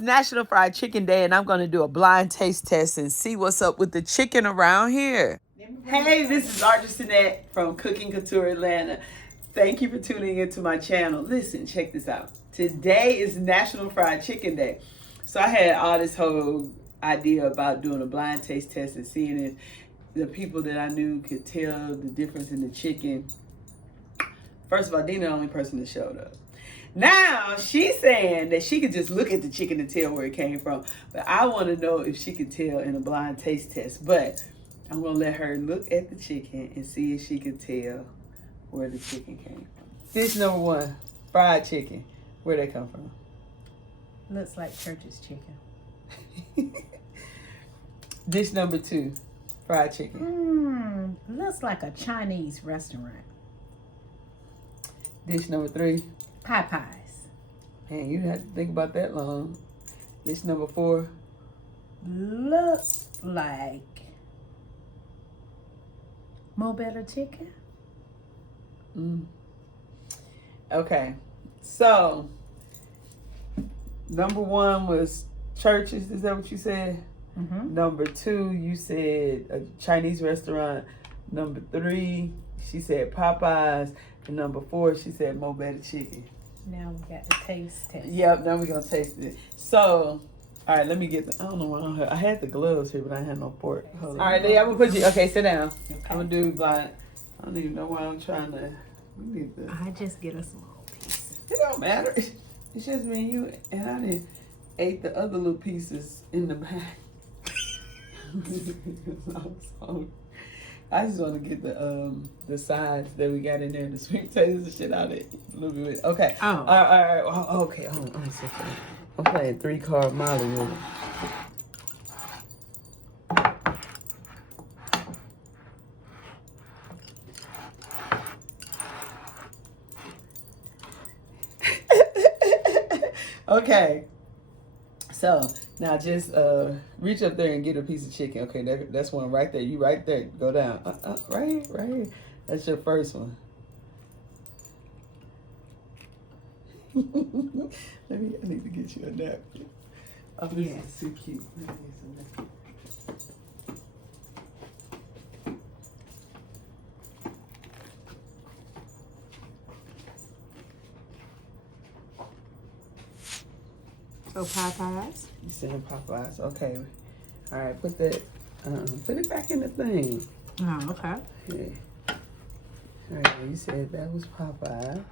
it's National Fried Chicken Day, and I'm going to do a blind taste test and see what's up with the chicken around here. Hey, this is Arthur Sinette from Cooking Couture Atlanta. Thank you for tuning into my channel. Listen, check this out. Today is National Fried Chicken Day. So I had all this whole idea about doing a blind taste test and seeing if the people that I knew could tell the difference in the chicken. First of all, Dina the only person that showed up. Now, she's saying that she could just look at the chicken and tell where it came from. But I want to know if she could tell in a blind taste test. But I'm going to let her look at the chicken and see if she could tell where the chicken came from. Dish number one, fried chicken. Where'd that come from? Looks like Church's chicken. Dish number two, fried chicken. Looks like a Chinese restaurant. Dish number three. Popeyes. Man, you didn't have to think about that long. Dish number four. Looks like Mo Better Chicken. Okay, so number one was Church's. Is that what you said? Number two, you said a Chinese restaurant. Number three, she said Popeyes. And number four, she said Mo Better Chicken. Now we got the taste test. Yep, now we're going to taste it. So, all right, let me get the, I don't know why I don't have, I had the gloves here, but I had no fork. Hold on. All right, I'm going to put you, okay, sit down. Okay. I'm going to do blind. I don't even know why I'm trying to, we need to. I just get a small piece. It don't matter. It's just me and you, and I didn't ate the other little pieces in the back. I just want to get the sides that we got in there, the sweet potatoes and shit out of it a little bit. Okay. Oh. All right. Oh, okay. Hold on. I'm playing 3-card Molly with it. Okay. So now just reach up there and get a piece of chicken. Okay, that's one right there. You right there. Go down. Right here. That's your first one. I need to get you a napkin. Oh, this is too cute. So Popeyes. You saying Popeyes? Okay. All right. Put that. Put it back in the thing. Oh, okay. Yeah. All right. You said that was Popeye.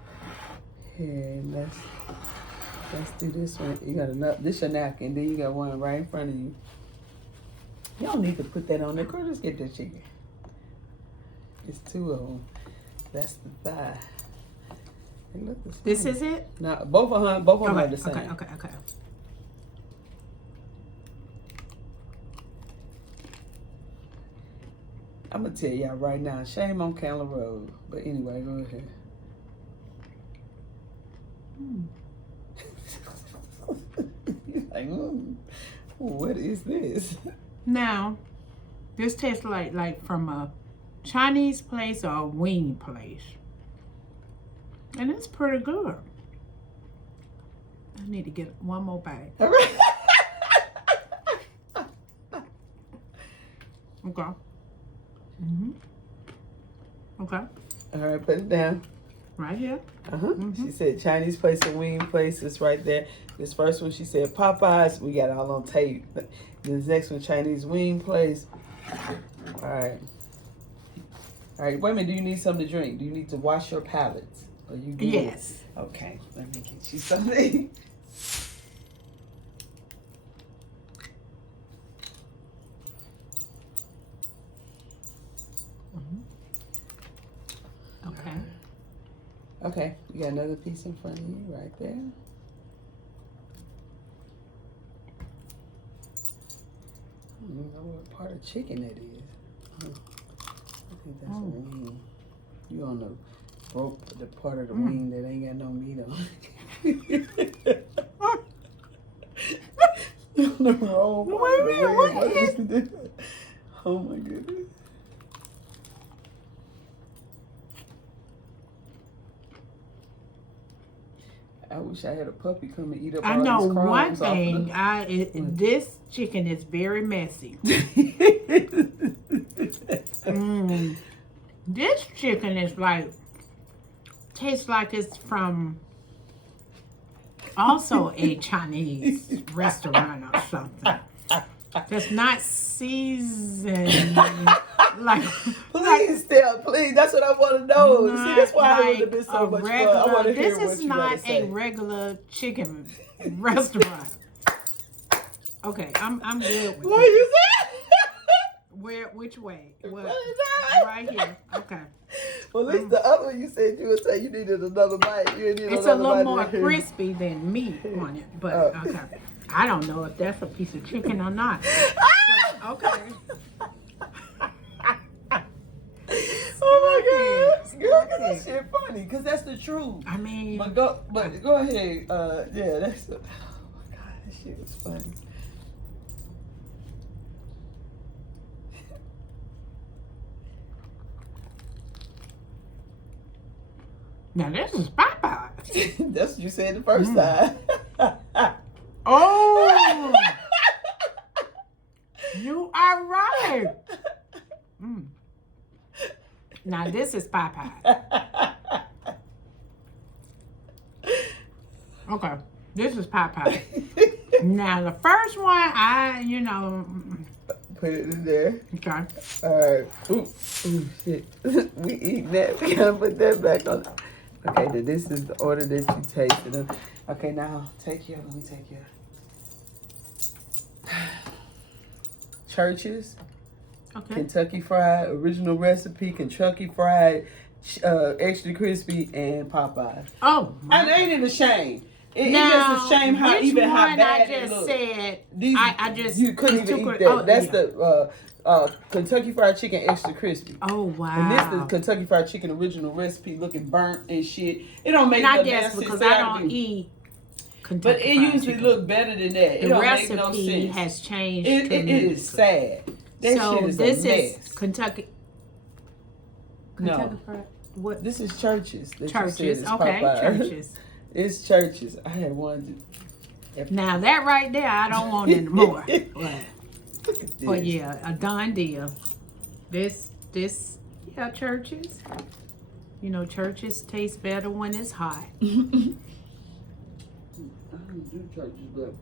Here, let's do this one. You got enough. This your napkin. Then you got one right in front of you. You don't need to put that on there. Girl, just get the chicken. It's two of them. That's the thigh. They look the same. This is it? No, both of them are the same. Okay. I'm gonna tell y'all right now, shame on Candler Road. But anyway, go ahead. You're like, what is this? Now, this tastes like from a Chinese place or a wing place. And it's pretty good. I need to get one more bite. Okay. Okay. All right, put it down. Right here. She said Chinese place and wing place is right there. This first one, she said Popeyes. We got it all on tape. This next one, Chinese wing place. All right. All right, wait a minute. Do you need something to drink? Do you need to wash your palates? Are you good? Yes. Okay, let me get you something. Okay. Okay, you got another piece in front of you right there. I don't even know what part of chicken that is. I think that's a wing. You don't know. Broke the part of the wing that ain't got no meat on it. The wrong part. Wait a minute, what is this? Oh my goodness. I wish I had a puppy come and eat up I all know these crumbs one off thing. of This chicken is very messy. This chicken is like, tastes like it's from also a Chinese restaurant or something. That's not seasoned like. Please, Steph, please. That's what I want to know. See, that's why it would have been so much fun. I want to hear what you This is not a regular chicken restaurant. Okay, I'm good with what this. you said? Which way? What? Right here. Okay. Well, at least the other one you said you would say you needed another bite. You needed It's a little more crispy than meat on it, but okay. I don't know if that's a piece of chicken or not. But, okay. Oh my God, girl, that shit funny because that's the truth. I mean, but go ahead. Yeah, that's. Oh my God, that shit was funny. now this is Popeyes. That's what you said the first time. Oh, you are right. Now this is Popeyes. Okay, this is Popeyes. Now the first one, Put it in there. Okay. All right. Ooh, shit. We eating that. We gotta put that back on. Okay, then this is the order that you tasted them. Okay, now let me take your Church's. Okay. Kentucky Fried, original recipe, Kentucky Fried, extra crispy, and Popeyes. Oh, and ain't it a shame? It's now, a shame how bad I it just looks. said. I just you couldn't even eat that. Oh, That's yeah. the Kentucky Fried Chicken extra crispy. Oh wow! And this is Kentucky Fried Chicken original recipe, looking burnt and shit. It don't make no sense because I don't eat Kentucky but it Fried usually Chicken. look better than that. The it don't recipe make no sense. has changed. It is sad. That so shit is this a mess. is Kentucky No, Fried. What? this is Church's. Churches. Okay, Churches. It's Church's. I had one. Now that right there, I don't want any more. But But yeah, a done deal. This, Churches. Churches taste better when it's hot. I don't do Church's, but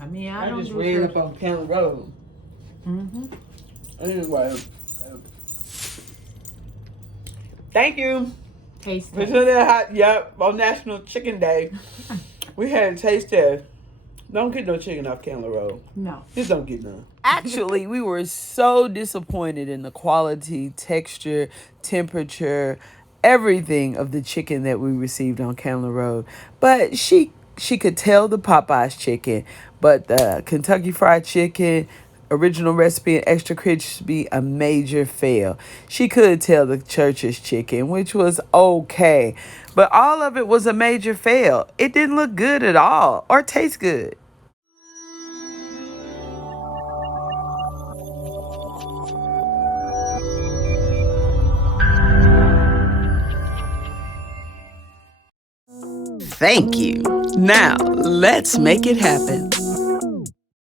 I mean, I don't just do ran Churches. up on County Road. Anyway, thank you. Taste For it. doing that hot, yep, on National Chicken Day. We had a taste test. Don't get no chicken off County Road. No. Just don't get none. Actually, we were so disappointed in the quality, texture, temperature, everything of the chicken that we received on Candler Road. But she could tell the Popeyes chicken, but the Kentucky Fried Chicken, original recipe and extra crispy, a major fail. She could tell the Church's chicken, which was okay, but all of it was a major fail. It didn't look good at all or taste good. Thank you. Now, let's make it happen.